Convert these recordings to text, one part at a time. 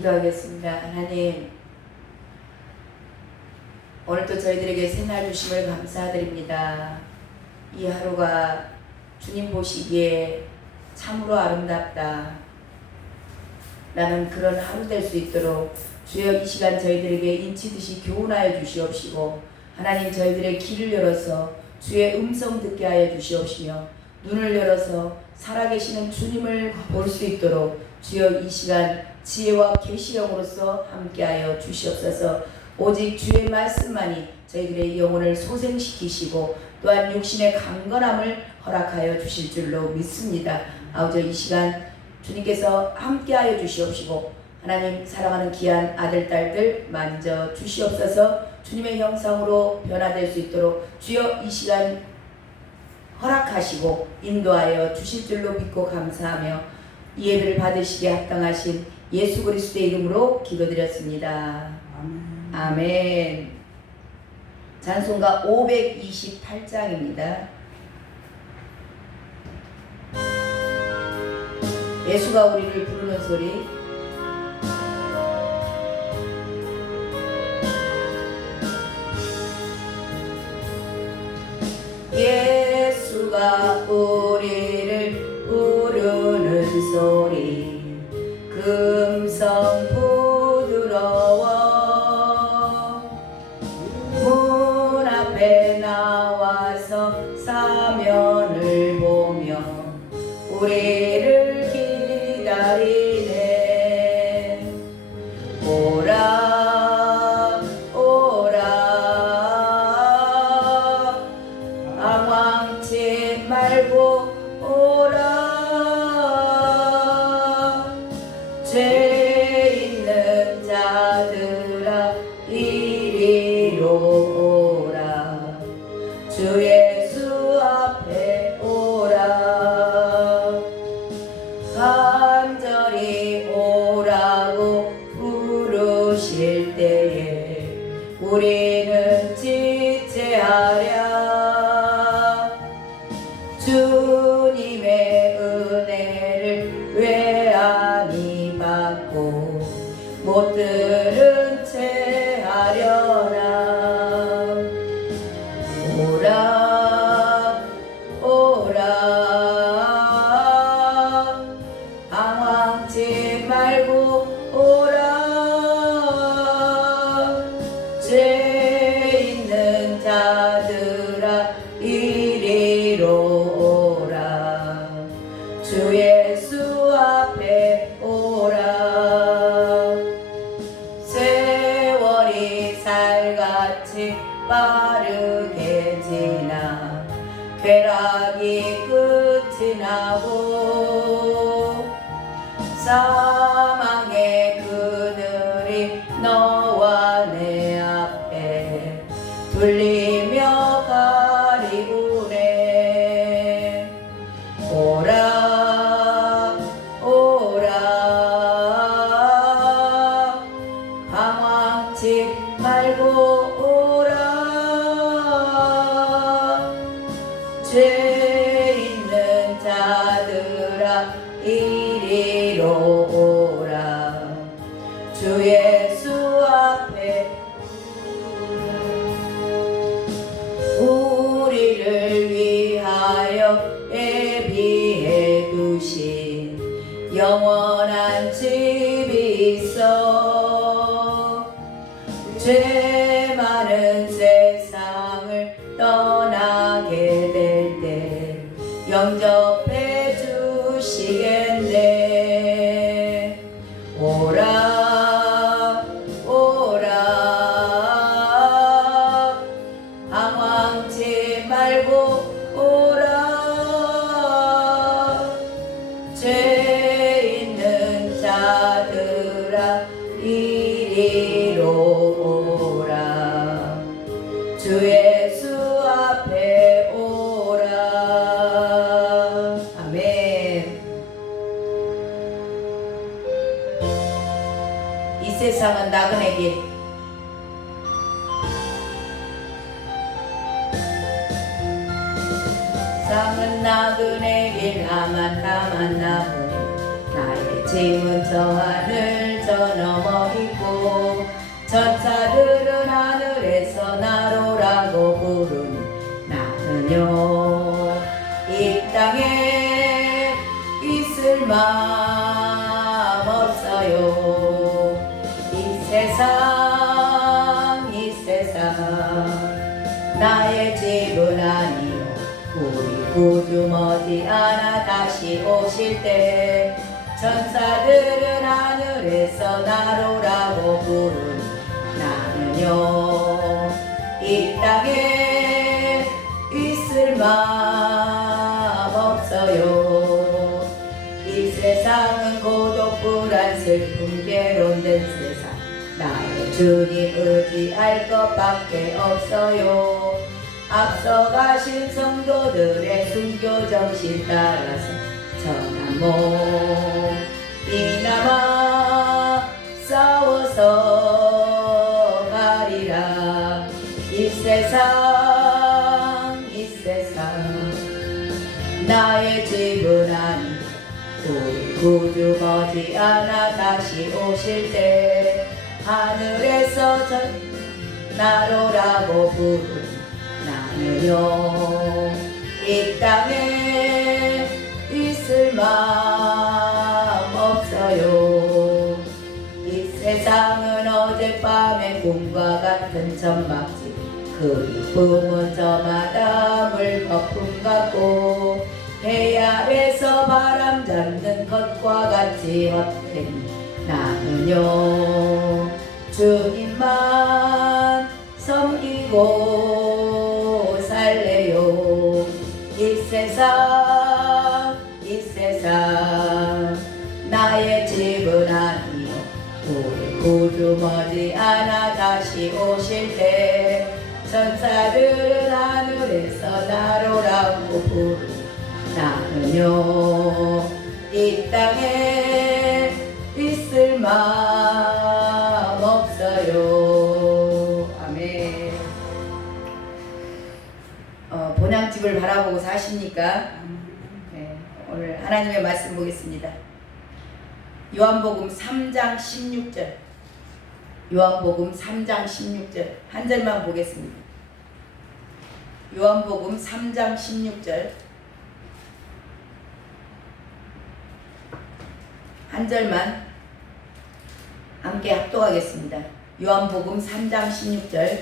기도하겠습니다. 하나님, 오늘도 저희들에게 생활 주심을 감사드립니다. 이 하루가 주님 보시기에 참으로 아름답다 라는 그런 하루 될 수 있도록 주여 이 시간 저희들에게 인치듯이 교훈하여 주시옵시고, 하나님 저희들의 길을 열어서 주의 음성 듣게 하여 주시옵시며, 눈을 열어서 살아계시는 주님을 볼 수 있도록 주여 이 시간 지혜와 계시령으로서 함께하여 주시옵소서. 오직 주의 말씀만이 저희들의 영혼을 소생시키시고 또한 육신의 강건함을 허락하여 주실 줄로 믿습니다. 아버지, 이 시간 주님께서 함께하여 주시옵시고 하나님 사랑하는 귀한 아들 딸들 만져 주시옵소서. 주님의 형상으로 변화될 수 있도록 주여 이 시간 허락하시고 인도하여 주실 줄로 믿고 감사하며 이 예배를 받으시기에 합당하신 예수 그리스도의 이름으로 기도드렸습니다. 아멘. 아멘. 찬송가 528장입니다. 예수가 우리를 부르는 소리. 예수가 우리를 부르는 소리, 금성 부드러워. 문 앞에 나와서 사면을 보며 우리를 기다리네. 오라 오라 방황치 말고 오라. 죄 있는 자들아 이리로 오라. 주 예수 앞에 오라. 간절히 오라고 부르실 때에 우리는 지체하랴. 주님의 은혜를 왜 아니 받고 못 들은 채 하려나. 오라 오라 방황치 말고 오라. 죄 있는 자들아 이리로 오라. 주 예수 앞에 오라. 세월이 살같이 빠르게 지나 쾌락이 끝이 나고 사망의 그늘이 너와 내 앞에 둘리며 가리우네. 오라 오라 방황치 말고 오라. 죄 있는 자들아 이리로 오라. 주 예수 앞에 우리를 위하여 예비해 두신 영원한 집이 있어. 죄 많은 세상을 떠나게 될 때 영접해 주시겠네. 오라 오라 방황치 말고 오라. 죄 있는 자들아 이리로 오라. 주 예수 앞에 오라. 아멘. 이 세상은 나그네길, 세상은 나그네길 나만 나보니 나의 짐은 저 하늘 저 뛰어넘어 있고 천사들은 하늘에서 나로라고 부르니 나는요 이 땅에 있을 마음 없어요. 이 세상 나의 집은 아니요 우리 구주 머지않아 다시 오실 때 천사들은 하늘에서 나로라고 부르니 나는요 이 땅에 있을 마음 없어요. 이 세상은 고독 불안 슬픔 괴로운된 세상 나의 주님 의지할 것밖에 없어요. 앞서가신 성도들의 순교 정신 따라서 전한 몸이나마 싸워서 가리라. 이 세상 나의 집은 아니 우리 구주 머지않아 다시 오실 때 하늘에서 나로라고 부르니 나는요 이 땅에 있을 마음 없어요. 이 세상은 어젯밤의 꿈과 같은 천막집 그리움은 저마다 물거품 같고 배 아래서 바람 잡는 것과 같이 헛되니 나는요 주님만 섬기고 살래요. 이 세상 나의 집은 아니요 우리 구주 머지않아 다시 오실 때 천사들은 하늘에서 나로라고 부르니 나는요 이 땅에 있을 마음 없어요. 아멘. 본향집을 바라보고 사십니까? 네, 오늘 하나님의 말씀 보겠습니다. 요한복음 3장 16절 요한복음 3장 16절 한 절만 보겠습니다. 요한복음 3장 16절 한 절만 함께 합독하겠습니다. 요한복음 3장 16절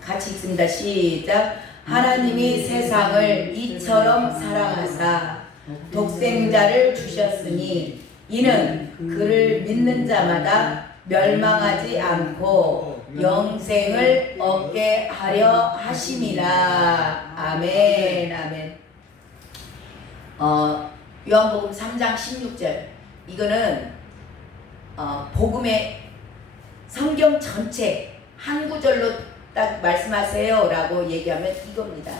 같이 읽습니다. 시작. 하나님이 세상을 이처럼 사랑하사 독생자를 주셨으니 이는 그를 믿는 자마다 멸망하지 않고 영생을 얻게 하려 하심이라. 아멘. 아멘. 요한복음 3장 16절 이거는 복음의 성경 전체 한 구절로 딱 말씀하세요 라고 얘기하면 이겁니다.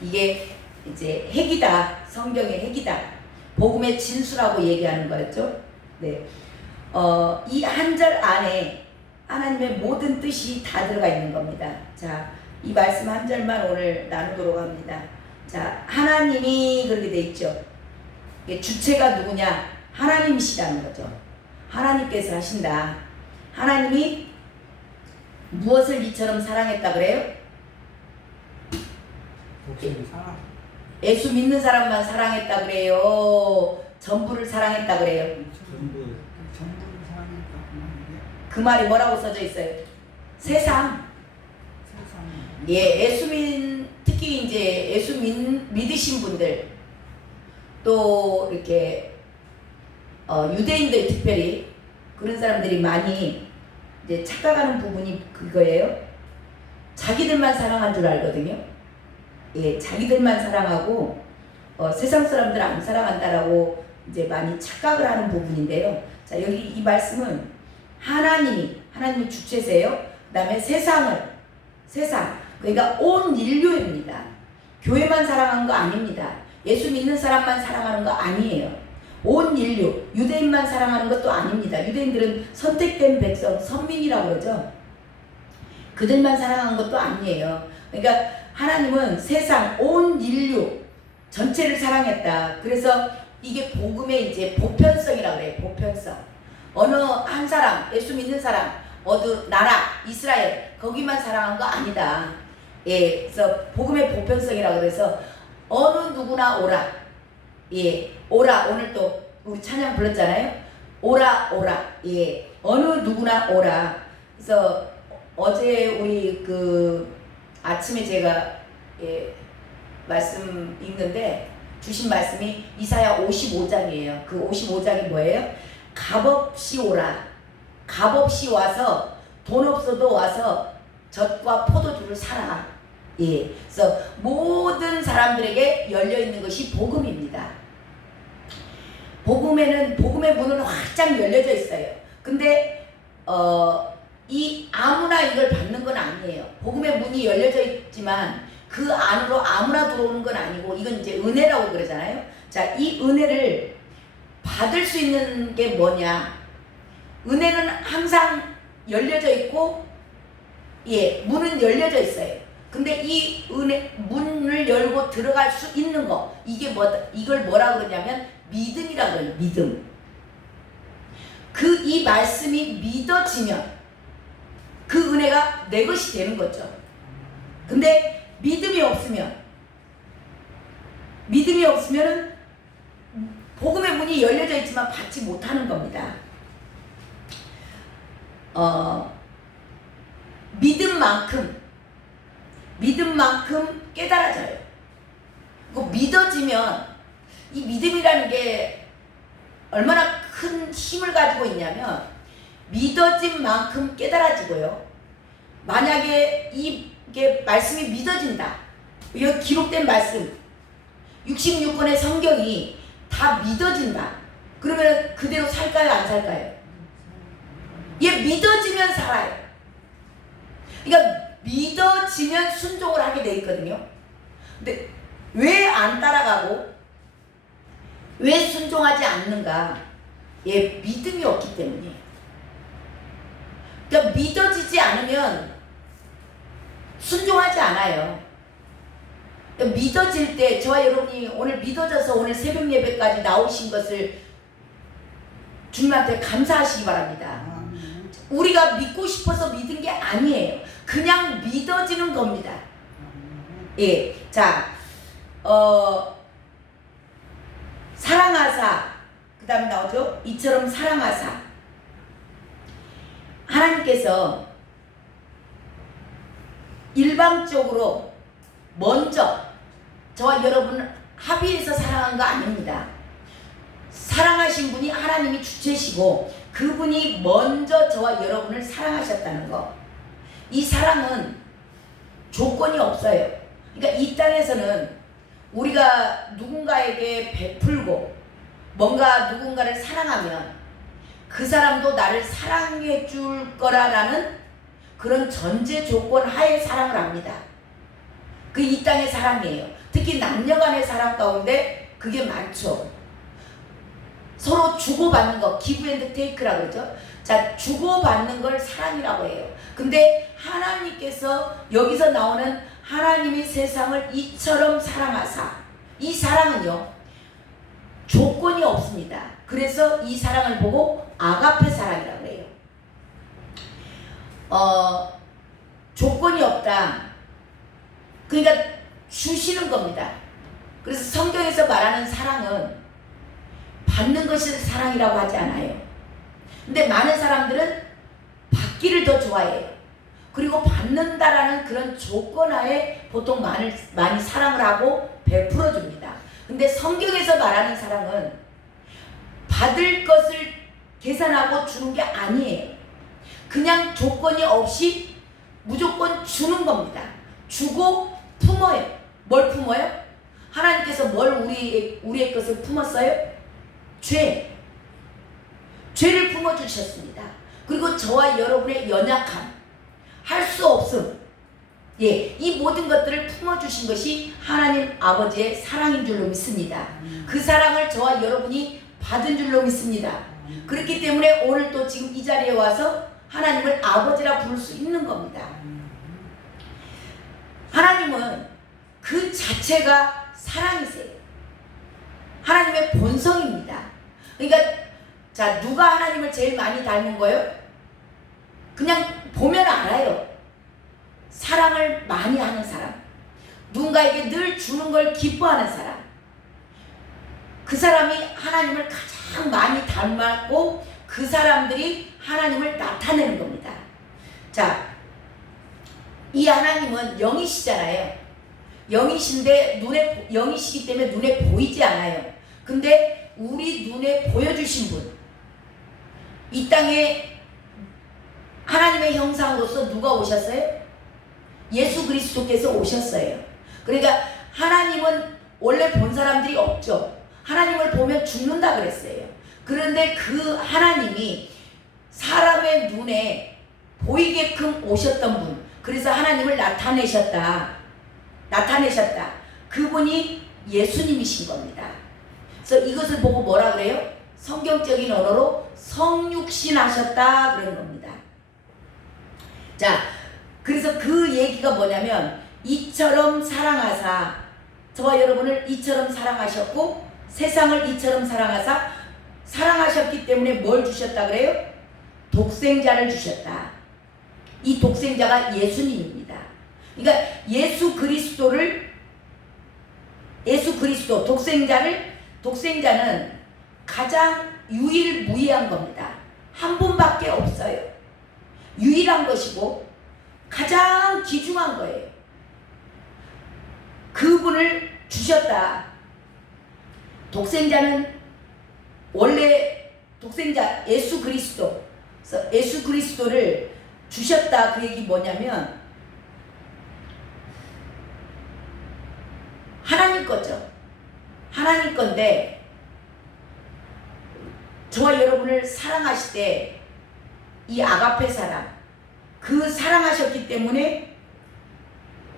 이게 이제 핵이다. 성경의 핵이다. 복음의 진수라고 얘기하는 거였죠. 네. 이 한 절 안에 하나님의 모든 뜻이 다 들어가 있는 겁니다. 자, 이 말씀 한 절만 오늘 나누도록 합니다. 자, 하나님이 그렇게 돼 있죠. 주체가 누구냐? 하나님이시라는 거죠. 하나님께서 하신다. 하나님이 무엇을 이처럼 사랑했다 그래요? 예수 믿는 사람만 사랑했다 그래요? 전부를 사랑했다 그래요? 전부를 사랑했다. 그 말이 뭐라고 써져 있어요? 세상. 예, 특히 이제 예수 믿으신 분들 또 이렇게 유대인들 특별히 그런 사람들이 많이 이제 착각하는 부분이 그거예요. 자기들만 사랑한 줄 알거든요. 예, 자기들만 사랑하고 세상 사람들 안 사랑한다라고 이제 많이 착각을 하는 부분인데요. 자, 여기 이 말씀은 하나님이 주체세요. 그 다음에 세상 그러니까 온 인류입니다. 교회만 사랑한 거 아닙니다. 예수 믿는 사람만 사랑하는 거 아니에요. 온 인류, 유대인만 사랑하는 것도 아닙니다. 유대인들은 선택된 백성, 선민이라고 그러죠. 그들만 사랑한 것도 아니에요. 그러니까 하나님은 세상, 온 인류 전체를 사랑했다. 그래서 이게 복음의 이제 보편성이라고 그래요. 보편성. 어느 한 사람, 예수 믿는 사람, 어느 나라, 이스라엘 거기만 사랑한 거 아니다. 예, 그래서 복음의 보편성이라고 그래서 어느 누구나 오라. 예, 오라. 오늘 또 우리 찬양 불렀잖아요. 오라 오라. 예, 어느 누구나 오라. 그래서 어제 우리 그 아침에 제가 말씀 읽는데 주신 말씀이 이사야 55장이에요. 그 55장이 뭐예요? 값없이 오라. 값없이 와서 돈 없어도 와서 젖과 포도주를 사라. 예. 그래서 모든 사람들에게 열려 있는 것이 복음입니다. 복음의 문은 활짝 열려져 있어요. 근데 이 아무나 이걸 받는 건 아니에요. 복음의 문이 열려져 있지만 그 안으로 아무나 들어오는 건 아니고 이건 이제 은혜라고 그러잖아요. 자, 이 은혜를 받을 수 있는 게 뭐냐? 은혜는 항상 열려져 있고, 예, 문은 열려져 있어요. 근데 이 은혜 문을 열고 들어갈 수 있는 거, 이게 이걸 뭐라 그러냐면 믿음이라고 해요. 믿음. 이 말씀이 믿어지면 그 은혜가 내 것이 되는 거죠. 근데 믿음이 없으면은 복음의 문이 열려져 있지만 받지 못하는 겁니다. 믿음만큼 깨달아져요. 그 믿어지면 이 믿음이라는 게 얼마나 큰 힘을 가지고 있냐면 믿어진 만큼 깨달아지고요. 만약에 이게 말씀이 믿어진다. 여기 기록된 말씀 66권의 성경이 다 믿어진다. 그러면 그대로 살까요? 안 살까요? 얘 믿어지면 살아요. 그러니까 믿어지면 순종을 하게 돼 있거든요. 근데 왜 안 따라가고 왜 순종하지 않는가? 얘 믿음이 없기 때문이에요. 그러니까 믿어지지 않으면 순종하지 않아요. 그러니까 믿어질 때 저와 여러분이 오늘 믿어져서 오늘 새벽 예배까지 나오신 것을 주님한테 감사하시기 바랍니다. 우리가 믿고 싶어서 믿은 게 아니에요. 그냥 믿어지는 겁니다. 예, 자, 사랑하사, 그 다음에 나오죠? 이처럼 사랑하사. 하나님께서 일방적으로 먼저 저와 여러분을 합의해서 사랑한 거 아닙니다. 사랑하신 분이 하나님이 주체시고 그분이 먼저 저와 여러분을 사랑하셨다는 거. 이 사랑은 조건이 없어요. 그러니까 이 땅에서는 우리가 누군가에게 베풀고 뭔가 누군가를 사랑하면 그 사람도 나를 사랑해 줄 거라는 그런 전제 조건 하에 사랑을 합니다. 그 이 땅의 사랑이에요. 특히 남녀 간의 사랑 가운데 그게 많죠. 서로 주고받는 거, 기브 앤드 테이크라고 그러죠. 자, 주고받는 걸 사랑이라고 해요. 근데 하나님께서 여기서 나오는 하나님이 세상을 이처럼 사랑하사, 이 사랑은요 조건이 없습니다. 그래서 이 사랑을 보고 아가페 사랑이라고 해요. 조건이 없다. 그러니까 주시는 겁니다. 그래서 성경에서 말하는 사랑은 받는 것이 사랑이라고 하지 않아요. 근데 많은 사람들은 받기를 더 좋아해요. 그리고 받는다라는 그런 조건하에 보통 많이 사랑을 하고 베풀어 줍니다. 근데 성경에서 말하는 사랑은 받을 것을 계산하고 주는 게 아니에요. 그냥 조건이 없이 무조건 주는 겁니다. 주고 품어요. 뭘 품어요? 하나님께서 뭘 우리의 것을 품었어요? 죄를 품어주셨습니다. 그리고 저와 여러분의 연약함, 할 수 없음, 예, 이 모든 것들을 품어주신 것이 하나님 아버지의 사랑인 줄로 믿습니다. 그 사랑을 저와 여러분이 받은 줄로 믿습니다. 그렇기 때문에 오늘 또 지금 이 자리에 와서 하나님을 아버지라 부를 수 있는 겁니다. 하나님은 그 자체가 사랑이세요. 하나님의 본성입니다. 그러니까 자, 누가 하나님을 제일 많이 닮은 거예요? 그냥 보면 알아요. 사랑을 많이 하는 사람, 누군가에게 늘 주는 걸 기뻐하는 사람, 그 사람이 하나님을 가장 많이 닮았고 그 사람들이 하나님을 나타내는 겁니다. 자, 이 하나님은 영이시잖아요. 영이신데 영이시기 때문에 눈에 보이지 않아요. 근데 우리 눈에 보여주신 분, 이 땅에 하나님의 형상으로서 누가 오셨어요? 예수 그리스도께서 오셨어요. 그러니까 하나님은 원래 본 사람들이 없죠. 하나님을 보면 죽는다 그랬어요. 그런데 그 하나님이 사람의 눈에 보이게끔 오셨던 분, 그래서 하나님을 나타내셨다. 그분이 예수님이신 겁니다. 그래서 이것을 보고 뭐라 그래요? 성경적인 언어로 성육신 하셨다 그런 겁니다. 자, 그래서 그 얘기가 뭐냐면 이처럼 사랑하사, 저와 여러분을 이처럼 사랑하셨고 세상을 이처럼 사랑하셨기 때문에 뭘 주셨다 그래요? 독생자를 주셨다. 이 독생자가 예수님입니다. 그러니까 예수 그리스도 독생자는 가장 유일무이한 겁니다. 한 분밖에 없어요. 유일한 것이고 가장 귀중한 거예요. 그분을 주셨다. 독생자는 원래 독생자 예수 그리스도를 주셨다. 그 얘기 뭐냐면 하나님 거죠. 하나님 건데 저와 여러분을 사랑하실 때 이 아가페 사랑, 그 사랑하셨기 때문에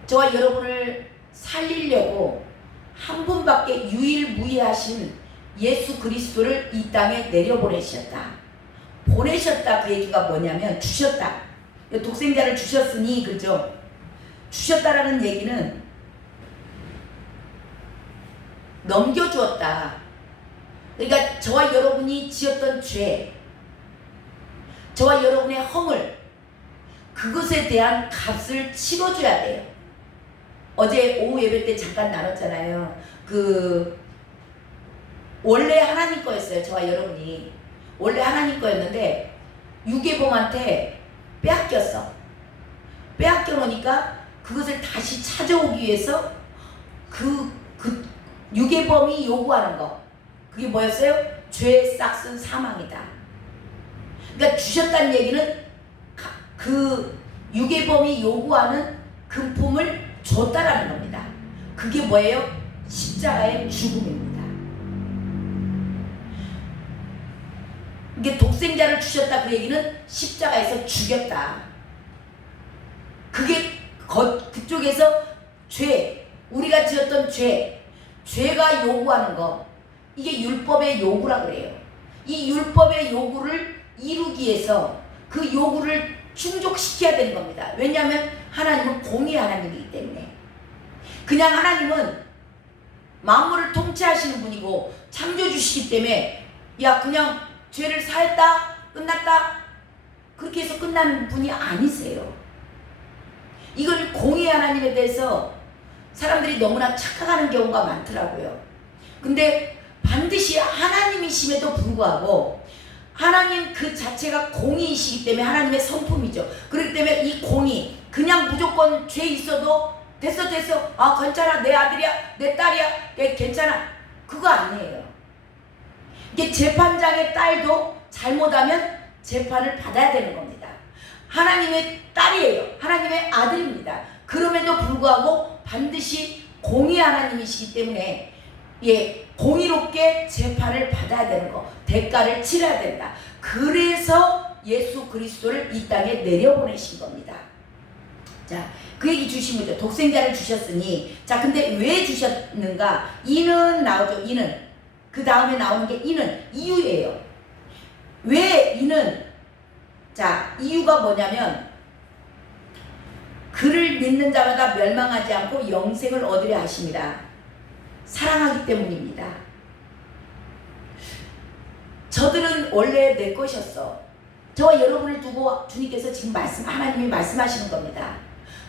저와 여러분을 살리려고 한 분밖에 유일무이하신 예수 그리스도를 이 땅에 내려보내셨다. 보내셨다. 그 얘기가 뭐냐면 주셨다. 독생자를 주셨으니, 그죠? 주셨다라는 얘기는 넘겨주었다. 그러니까 저와 여러분이 지었던 죄, 저와 여러분의 허물, 그것에 대한 값을 치러줘야 돼요. 어제 오후 예배 때 잠깐 나눴잖아요. 원래 하나님 거였어요. 저와 여러분이 원래 하나님 거였는데 유괴범한테 빼앗겨 놓으니까 그것을 다시 찾아오기 위해서 그 유괴범이 요구하는 거, 그게 뭐였어요? 죄의 싹은 사망이다. 그러니까 주셨다는 얘기는 그 유괴범이 요구하는 금품을 줬다라는 겁니다. 그게 뭐예요? 십자가의 죽음입니다. 이게 독생자를 주셨다. 그 얘기는 십자가에서 죽였다. 그게 그쪽에서 우리가 지었던 죄가 요구하는 거, 이게 율법의 요구라 그래요. 이 율법의 요구를 이루기 위해서 그 요구를 충족시켜야 되는 겁니다. 왜냐하면 하나님은 공의 하나님이기 때문에. 그냥 하나님은 만물을 통치하시는 분이고 창조주시기 때문에 야 그냥 죄를 사했다 끝났다 그렇게 해서 끝나는 분이 아니세요. 이걸 공의 하나님에 대해서 사람들이 너무나 착각하는 경우가 많더라고요. 근데 반드시 하나님이심에도 불구하고 하나님 그 자체가 공의이시기 때문에 하나님의 성품이죠. 그렇기 때문에 이 공의, 그냥 무조건 죄 있어도 됐어 아 괜찮아, 내 아들이야 내 딸이야 괜찮아, 그거 아니에요. 이게 재판장의 딸도 잘못하면 재판을 받아야 되는 겁니다. 하나님의 딸이에요. 하나님의 아들입니다. 그럼에도 불구하고 반드시 공의 하나님이시기 때문에 공의롭게 재판을 받아야 되는 거, 대가를 치러야 된다. 그래서 예수 그리스도를 이 땅에 내려보내신 겁니다. 자, 그 얘기 주신 거죠. 독생자를 주셨으니. 자, 근데 왜 주셨는가? 이는 나오죠. 이는. 그 다음에 나오는 게 이유예요. 왜 이는? 자, 이유가 뭐냐면 그를 믿는 자마다 멸망하지 않고 영생을 얻으려 하심이라. 사랑하기 때문입니다. 저들은 원래 내 것이었어. 저와 여러분을 두고 주님께서 지금 하나님이 말씀하시는 겁니다.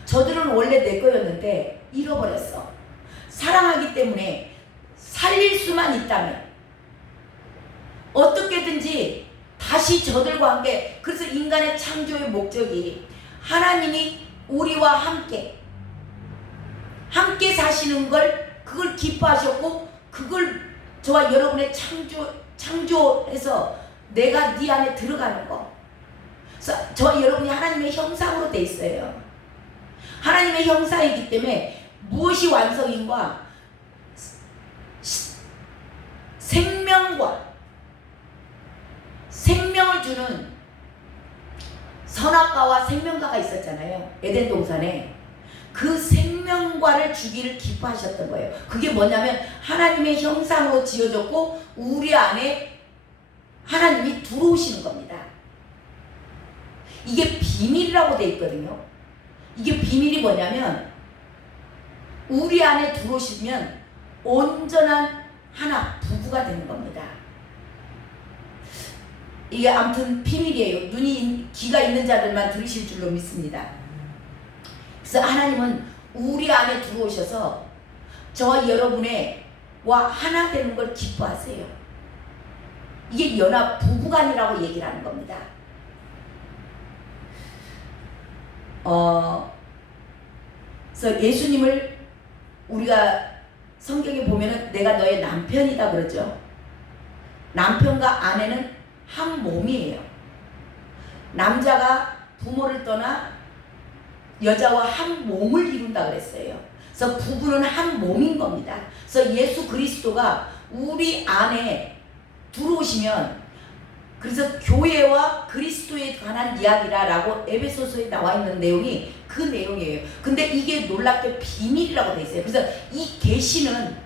저들은 원래 내 거였는데 잃어버렸어. 사랑하기 때문에 살릴 수만 있다면 어떻게든지 다시 저들과 함께, 그래서 인간의 창조의 목적이 하나님이 우리와 함께 사시는 걸, 그걸 기뻐하셨고, 그걸 저와 여러분의 창조해서 내가 네 안에 들어가는 거. 그래서 저와 여러분이 하나님의 형상으로 돼 있어요. 하나님의 형상이기 때문에 무엇이 완성인가? 생명을 주는 선악과와 생명과가 있었잖아요. 에덴 동산에. 그 생명과를 주기를 기뻐하셨던 거예요. 그게 뭐냐면 하나님의 형상으로 지어졌고 우리 안에 하나님이 들어오시는 겁니다. 이게 비밀이라고 돼 있거든요. 이게 비밀이 뭐냐면 우리 안에 들어오시면 온전한 하나, 부부가 되는 겁니다. 이게 아무튼 비밀이에요. 귀가 있는 자들만 들으실 줄로 믿습니다. 그래서 하나님은 우리 안에 들어오셔서 저와 여러분의 와 하나 되는 걸 기뻐하세요. 이게 연합 부부간이라고 얘기를 하는 겁니다. 그래서 예수님을 우리가 성경에 보면은 내가 너의 남편이다 그러죠. 남편과 아내는 한 몸이에요. 남자가 부모를 떠나 여자와 한 몸을 이룬다 그랬어요. 그래서 부부는 한 몸인 겁니다. 그래서 예수 그리스도가 우리 안에 들어오시면, 그래서 교회와 그리스도에 관한 이야기라고 에베소서에 나와 있는 내용이 그 내용이에요. 근데 이게 놀랍게 비밀이라고 돼 있어요. 그래서 이 계시는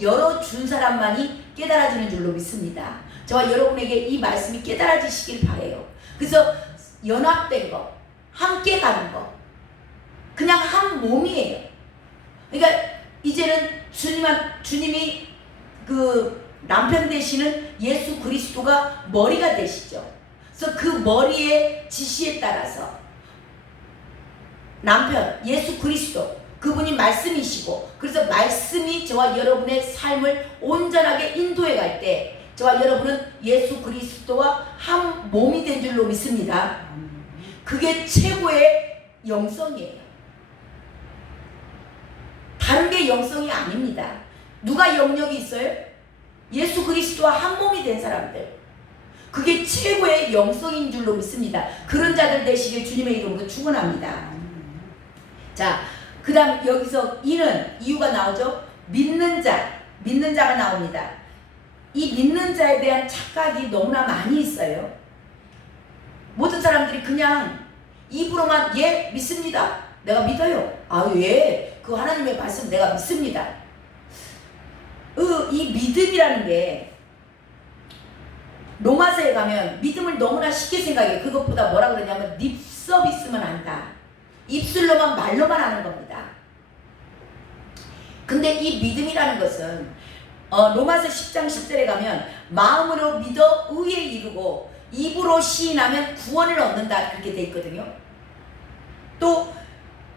열어준 사람만이 깨달아지는 줄로 믿습니다. 저와 여러분에게 이 말씀이 깨달아지시길 바래요. 그래서 연합된 거, 함께 가는 거, 그냥 한 몸이에요. 그러니까 이제는 주님이 그 남편 되시는 예수 그리스도가 머리가 되시죠. 그래서 그 머리의 지시에 따라서 남편 예수 그리스도, 그분이 말씀이시고, 그래서 말씀이 저와 여러분의 삶을 온전하게 인도해 갈 때 저와 여러분은 예수 그리스도와 한 몸이 된 줄로 믿습니다. 그게 최고의 영성이에요. 다른 게 영성이 아닙니다. 누가 영역이 있어요? 예수 그리스도와 한 몸이 된 사람들. 그게 최고의 영성인 줄로 믿습니다. 그런 자들 되시길 주님의 이름으로 축원합니다. 자, 그 다음 여기서 이유가 나오죠. 믿는 자가 나옵니다. 이 믿는 자에 대한 착각이 너무나 많이 있어요. 모든 사람들이 그냥 입으로만 예 믿습니다. 내가 믿어요. 그 하나님의 말씀 내가 믿습니다. 이 믿음이라는 게 로마서에 가면 믿음을 너무나 쉽게 생각해요. 그것보다 뭐라 그러냐면 립 서비스만 한다. 입술로만 말로만 하는 겁니다. 근데 이 믿음이라는 것은 로마서 10장 10절에 가면 마음으로 믿어 의에 이르고 입으로 시인하면 구원을 얻는다, 그렇게 돼 있거든요. 또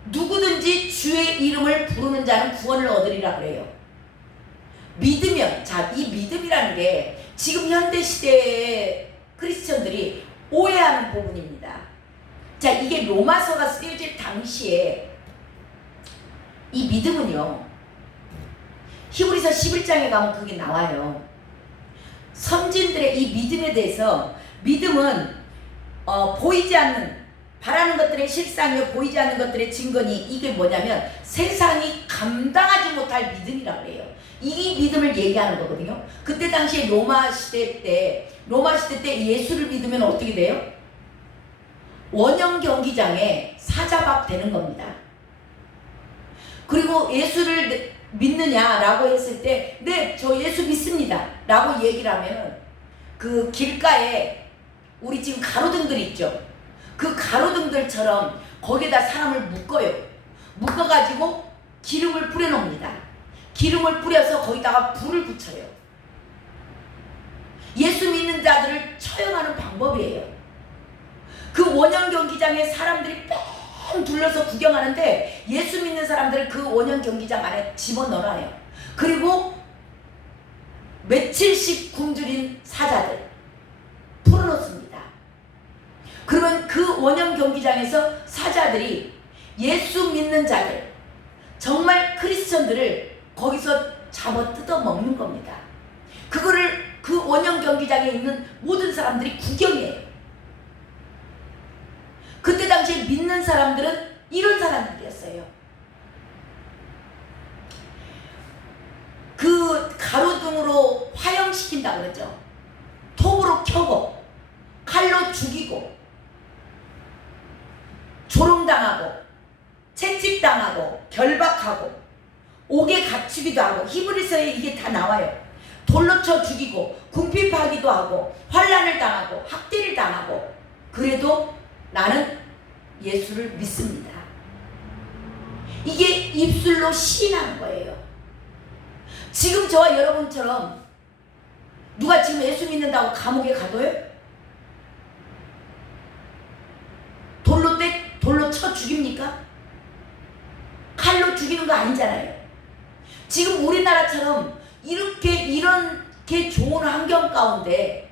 누구든지 주의 이름을 부르는 자는 구원을 얻으리라 그래요. 믿으면, 이 믿음이라는 게 지금 현대 시대의 크리스천들이 오해하는 부분입니다. 이게 로마서가 쓰여질 당시에 이 믿음은요, 히브리서 11장에 가면 그게 나와요. 선진들의 이 믿음에 대해서, 믿음은 보이지 않는, 바라는 것들의 실상이요 보이지 않는 것들의 증거니, 이게 뭐냐면 세상이 감당하지 못할 믿음이라고 해요. 이 믿음을 얘기하는 거거든요. 그때 당시에 로마 시대 때 예수를 믿으면 어떻게 돼요? 원형 경기장에 사자밥 되는 겁니다. 그리고 예수를 믿느냐라고 했을 때 네, 저 예수 믿습니다 라고 얘기를 하면 그 길가에 우리 지금 가로등들 있죠. 그 가로등들처럼 거기에다 사람을 묶어가지고 기름을 뿌려놓습니다. 기름을 뿌려서 거기다가 불을 붙여요. 예수 믿는 자들을 방법이에요. 그 원형 경기장에 사람들이 뺑 둘러서 구경하는데 예수 믿는 사람들을 그 원형 경기장 안에 집어넣어놔요. 그리고 며칠씩 굶주린 사자들 풀어놓습니다. 그러면 그 원형 경기장에서 사자들이 예수 믿는 자들, 정말 크리스천들을 거기서 잡아 뜯어 먹는 겁니다. 그거를 그 원형 경기장에 있는 모든 사람들이 구경해요. 그때 당시에 믿는 사람들은 이런 사람들이었어요. 그 가로등으로 화형시킨다 그러죠. 톱으로 켜고 칼로 죽이고 조롱당하고 채찍당하고 결박하고 옥에 갇히기도 하고 히브리서에 이게 다 나와요. 돌로 쳐 죽이고 궁핍하기도 하고 환난을 당하고 학대를 당하고 그래도 나는 예수를 믿습니다. 이게 입술로 시인하는 거예요. 지금 저와 여러분처럼 누가 지금 예수 믿는다고 감옥에 가둬요? 돌로 쳐 죽입니까? 칼로 죽이는 거 아니잖아요. 지금 우리나라처럼 이렇게 좋은 환경 가운데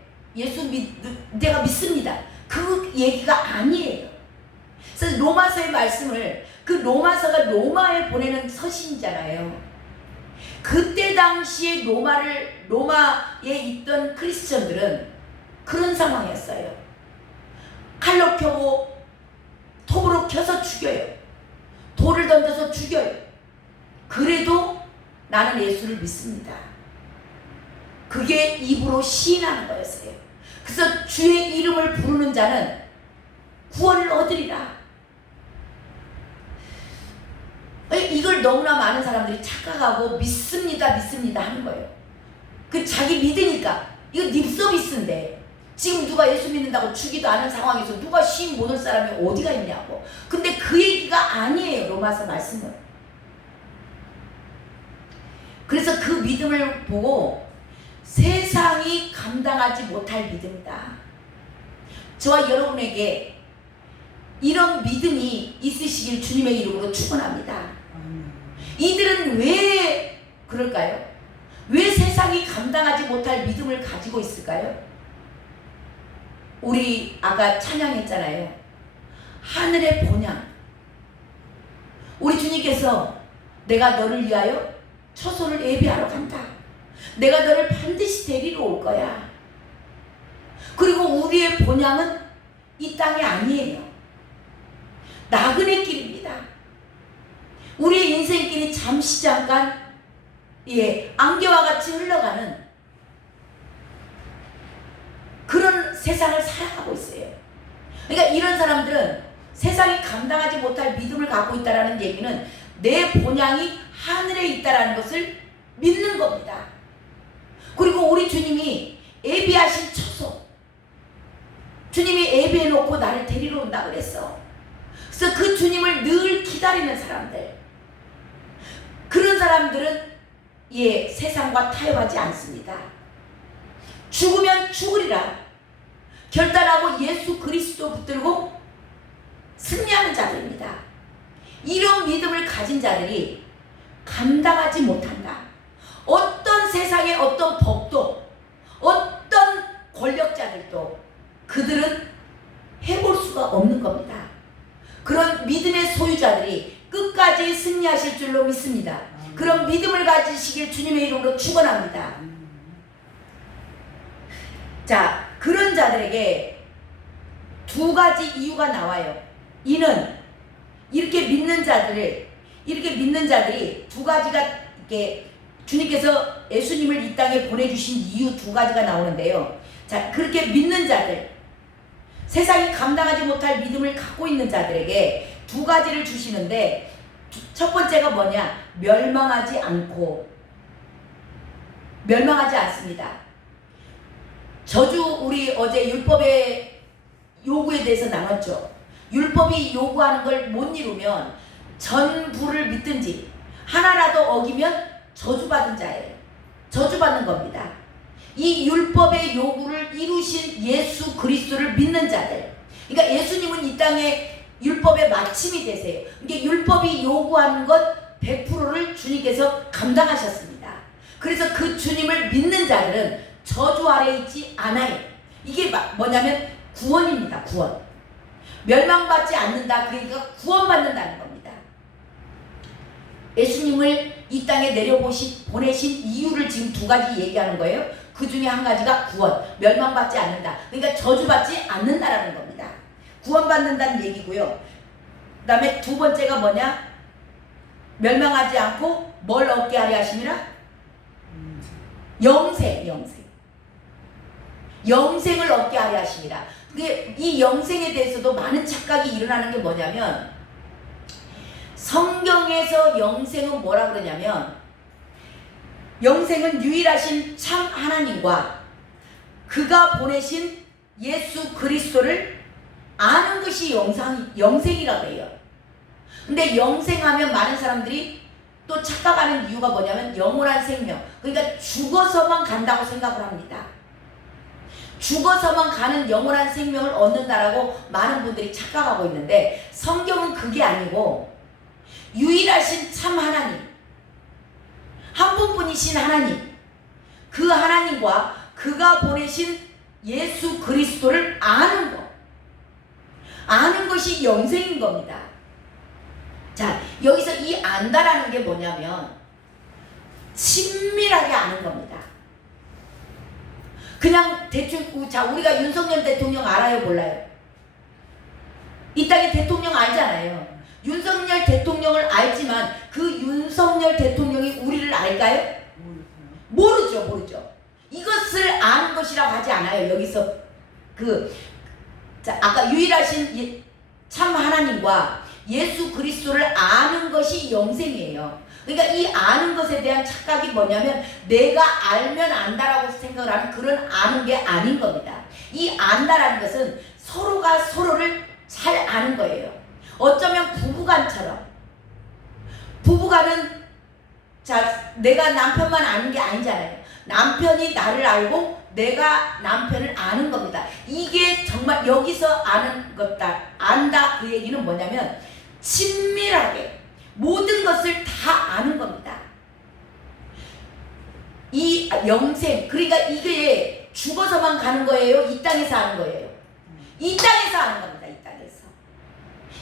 내가 믿습니다. 그 얘기가 아니에요. 그래서 로마서의 말씀을 그 로마서가 로마에 보내는 서신이잖아요. 그때 당시에 로마에 있던 크리스천들은 그런 상황이었어요. 칼로 켜고 톱으로 켜서 죽여요. 돌을 던져서 죽여요. 그래도 나는 예수를 믿습니다. 그게 입으로 시인하는 거였어요. 그래서 주의 이름을 부르는 자는 구원을 얻으리라. 이걸 너무나 많은 사람들이 착각하고 믿습니다 하는 거예요. 그 자기 믿으니까 이거 립서비스인데 지금 누가 예수 믿는다고 주기도 않은 상황에서 누가 시인 못 올 사람이 어디가 있냐고. 근데 그 얘기가 아니에요. 로마서 말씀은. 그래서 그 믿음을 보고 세상이 감당하지 못할 믿음이다. 저와 여러분에게 이런 믿음이 있으시길 주님의 이름으로 축원합니다. 이들은 왜 그럴까요? 왜 세상이 감당하지 못할 믿음을 가지고 있을까요? 우리 아까 찬양했잖아요. 하늘의 본향. 우리 주님께서 내가 너를 위하여 처소를 예비하러 간다. 내가 너를 반드시 데리러 올 거야. 그리고 우리의 본향은 이 땅이 아니에요. 나그네 길입니다. 우리의 인생길이 잠시 잠깐 안개와 같이 흘러가는 그런 세상을 살아가고 있어요. 그러니까 이런 사람들은 세상이 감당하지 못할 믿음을 갖고 있다는 얘기는 내 본향이 하늘에 있다는 것을 믿는 겁니다. 그리고 우리 주님이 예비하신 처소, 주님이 예비해 놓고 나를 데리러 온다 그랬어. 그래서 그 주님을 늘 기다리는 사람들, 그런 사람들은 세상과 타협하지 않습니다. 죽으면 죽으리라 결단하고 예수 그리스도 붙들고 승리하는 자들입니다. 이런 믿음을 가진 자들이 감당하지 못한다. 어떤 세상의 어떤 법도 어떤 권력자들도 그들은 해볼 수가 없는 겁니다. 그런 믿음의 소유자들이 끝까지 승리하실 줄로 믿습니다. 그런 믿음을 가지시길 주님의 이름으로 축원합니다. 자, 그런 자들에게 두 가지 이유가 나와요. 이는 이렇게 믿는 자들이 두 가지가 이렇게 주님께서 예수님을 이 땅에 보내주신 이유 두 가지가 나오는데요. 자, 그렇게 믿는 자들, 세상이 감당하지 못할 믿음을 갖고 있는 자들에게 두 가지를 주시는데, 첫 번째가 뭐냐? 멸망하지 않습니다. 저주, 우리 어제 율법의 요구에 대해서 나눴죠. 율법이 요구하는 걸 못 이루면 전부를 믿든지 하나라도 어기면 저주받은 자예요. 저주받는 겁니다. 이 율법의 요구를 이루신 예수 그리스도를 믿는 자들. 그러니까 예수님은 이 땅에 율법의 마침이 되세요. 이게 율법이 요구하는 것 100%를 주님께서 감당하셨습니다. 그래서 그 주님을 믿는 자들은 저주 아래에 있지 않아요. 이게 뭐냐면 구원입니다. 구원. 멸망받지 않는다. 그러니까 구원받는다는 겁니다. 예수님을 이 땅에 보내신 이유를 지금 두 가지 얘기하는 거예요. 그 중에 한 가지가 구원, 멸망받지 않는다. 그러니까 저주받지 않는다라는 겁니다. 구원받는다는 얘기고요. 그 다음에 두 번째가 뭐냐? 멸망하지 않고 뭘 얻게 하려 하심이라? 영생을 얻게 하려 하심이라. 이 영생에 대해서도 많은 착각이 일어나는 게 뭐냐면, 성경에서 영생은 뭐라 그러냐면, 영생은 유일하신 참 하나님과 그가 보내신 예수 그리스도를 아는 것이 영생이라고 해요. 근데 영생하면 많은 사람들이 또 착각하는 이유가 뭐냐면 영원한 생명, 그러니까 죽어서만 간다고 생각을 합니다. 죽어서만 가는 영원한 생명을 얻는다라고 많은 분들이 착각하고 있는데, 성경은 그게 아니고 유일하신 참 하나님, 한 분뿐이신 하나님, 그 하나님과 그가 보내신 예수 그리스도를 아는 것, 아는 것이 영생인 겁니다. 자, 여기서 이 안다라는 게 뭐냐면 친밀하게 아는 겁니다. 그냥 대충, 자, 우리가 윤석열 대통령 알아요, 몰라요? 이 땅에 대통령 알잖아요. 윤석열 대통령을 알지만 그 윤석열 대통령이 우리를 알까요? 모르죠. 이것을 아는 것이라고 하지 않아요. 여기서 자, 아까 유일하신 참 하나님과 예수 그리스도를 아는 것이 영생이에요. 그러니까 이 아는 것에 대한 착각이 뭐냐면 내가 알면 안다라고 생각을 하는 그런 아는 게 아닌 겁니다. 이 안다라는 것은 서로가 서로를 잘 아는 거예요. 어쩌면 부부간은 자, 내가 남편만 아는 게 아니잖아요. 남편이 나를 알고 내가 남편을 아는 겁니다. 이게 정말 여기서 아는 것다, 안다, 그 얘기는 뭐냐면 친밀하게 모든 것을 다 아는 겁니다. 이 영생, 그러니까 이게 죽어서만 가는 거예요? 이 땅에서 하는 거예요? 이 땅에서 하는 겁니다. 이 땅에서.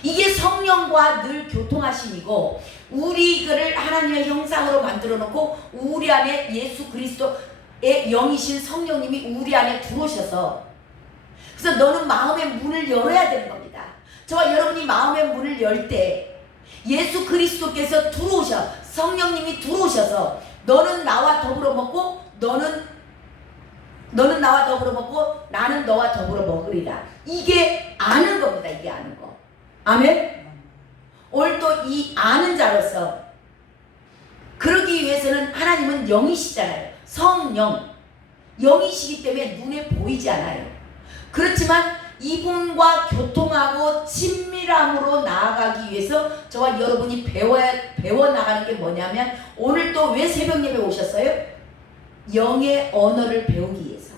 이게 성령과 늘 교통하심이고, 우리를 하나님의 형상으로 만들어 놓고 우리 안에 예수 그리스도의 영이신 성령님이 우리 안에 들어오셔서, 그래서 너는 마음의 문을 열어야 되는 겁니다. 저와 여러분이 마음의 문을 열 때 예수 그리스도께서 들어오셔, 성령님이 들어오셔서 너는 나와 더불어 먹고 너는 나와 더불어 먹고 나는 너와 더불어 먹으리라. 이게 아는 겁니다. 이게 아는 거. 아멘. 오늘 또 이 아는 자로서 그러기 위해서는 하나님은 영이시잖아요. 성령 영이시기 때문에 눈에 보이지 않아요. 그렇지만 이분과 교통하고 친밀함으로 나아가기 위해서 저와 여러분이 배워나가는 게 뭐냐면, 오늘 또 왜 새벽 예배 오셨어요? 영의 언어를 배우기 위해서.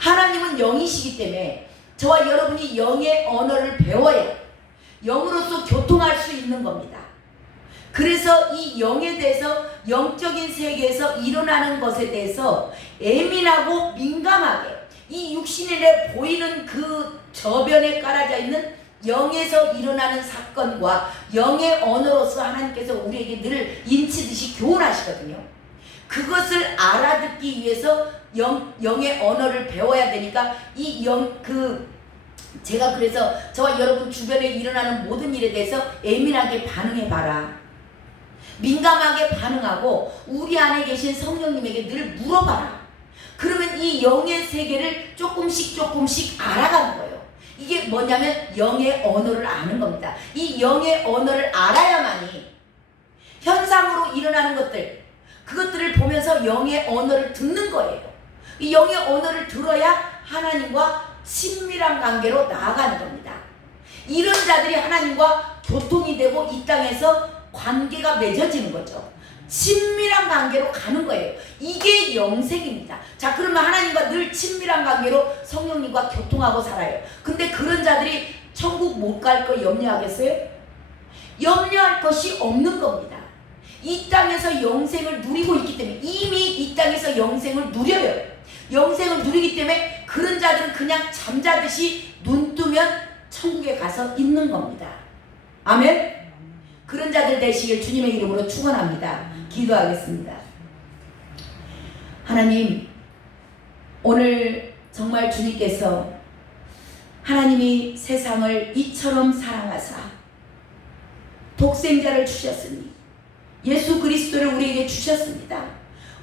하나님은 영이시기 때문에 저와 여러분이 영의 언어를 배워야 영으로서 교통할 수 있는 겁니다. 그래서 이 영에 대해서, 영적인 세계에서 일어나는 것에 대해서 예민하고 민감하게, 이 육신에 보이는 그 저변에 깔아져 있는 영에서 일어나는 사건과 영의 언어로서 하나님께서 우리에게 늘 인치듯이 교훈하시거든요. 그것을 알아듣기 위해서 영의 언어를 배워야 되니까 제가 그래서 저와 여러분 주변에 일어나는 모든 일에 대해서 예민하게 반응해봐라. 민감하게 반응하고 우리 안에 계신 성령님에게 늘 물어봐라. 그러면 이 영의 세계를 조금씩 알아가는 거예요. 이게 뭐냐면 영의 언어를 아는 겁니다. 이 영의 언어를 알아야만이 현상으로 일어나는 그것들을 보면서 영의 언어를 듣는 거예요. 이 영의 언어를 들어야 하나님과 친밀한 관계로 나아가는 겁니다. 이런 자들이 하나님과 교통이 되고 이 땅에서 관계가 맺어지는 거죠. 친밀한 관계로 가는 거예요. 이게 영생입니다. 자, 그러면 하나님과 늘 친밀한 관계로 성령님과 교통하고 살아요. 근데 그런 자들이 천국 못 갈 거 염려하겠어요? 염려할 것이 없는 겁니다. 이 땅에서 영생을 누리고 있기 때문에, 이미 이 땅에서 영생을 누려요. 영생을 누리기 때문에 그런 자들은 그냥 잠자듯이 눈 뜨면 천국에 가서 있는 겁니다. 아멘? 그런 자들 되시길 주님의 이름으로 축원합니다. 기도하겠습니다. 하나님, 오늘 정말 주님께서 하나님이 세상을 이처럼 사랑하사 독생자를 주셨으니 예수 그리스도를 우리에게 주셨습니다.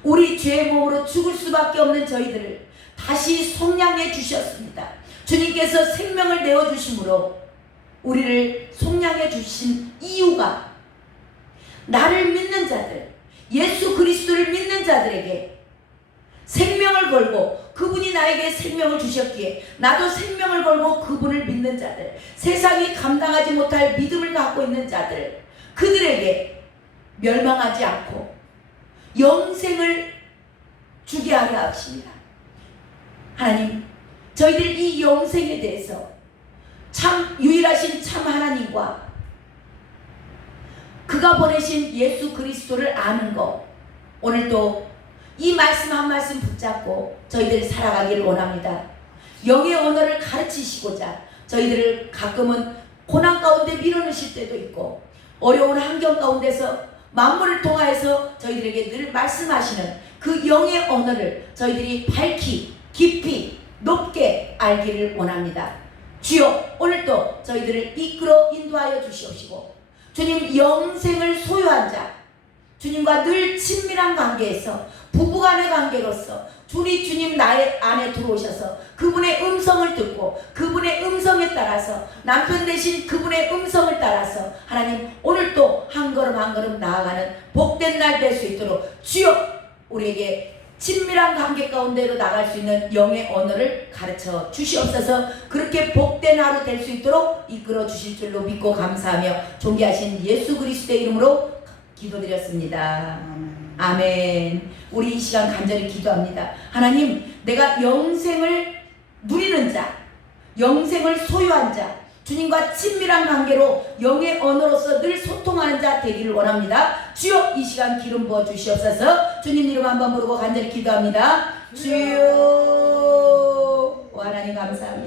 우리 죄의 몸으로 죽을 수밖에 없는 저희들을 다시 속량해 주셨습니다. 주님께서 생명을 내어주심으로 우리를 속량해 주신 이유가 나를 믿는 자들, 예수 그리스도를 믿는 자들에게 생명을 걸고 그분이 나에게 생명을 주셨기에 나도 생명을 걸고 그분을 믿는 자들, 세상이 감당하지 못할 믿음을 갖고 있는 자들, 그들에게 멸망하지 않고 영생을 주게 하려 하십니다. 하나님, 저희들 이 영생에 대해서 참 유일하신 참 하나님과 그가 보내신 예수 그리스도를 아는 것, 오늘도 이 말씀 한 말씀 붙잡고 저희들이 살아가기를 원합니다. 영의 언어를 가르치시고자 저희들을 가끔은 고난 가운데 밀어넣으실 때도 있고 어려운 환경 가운데서 만물을 통하여서 저희들에게 늘 말씀하시는 그 영의 언어를 저희들이 밝히 깊이 높게 알기를 원합니다. 주여, 오늘도 저희들을 이끌어 인도하여 주시옵시고 주님, 영생을 소유한 자, 주님과 늘 친밀한 관계에서 부부간의 관계로서 주님 나의 안에 들어오셔서 그분의 음성을 듣고 그분의 음성에 따라서 남편 대신 그분의 음성을 따라서 하나님, 오늘도 한 걸음 한 걸음 나아가는 복된 날 될 수 있도록 주여, 우리에게 친밀한 관계 가운데로 나갈 수 있는 영의 언어를 가르쳐 주시옵소서. 그렇게 복된 하루 될 수 있도록 이끌어 주실 줄로 믿고 감사하며 존귀하신 예수 그리스도의 이름으로 기도드렸습니다. 아멘. 우리 이 시간 간절히 기도합니다. 하나님, 내가 영생을 누리는 자, 영생을 소유한 자, 주님과 친밀한 관계로 영의 언어로서 늘 소통하는 자 되기를 원합니다. 주여, 이 시간 기름 부어 주시옵소서. 주님 이름 한번 부르고 간절히 기도합니다. 주여, 하나님 감사합니다.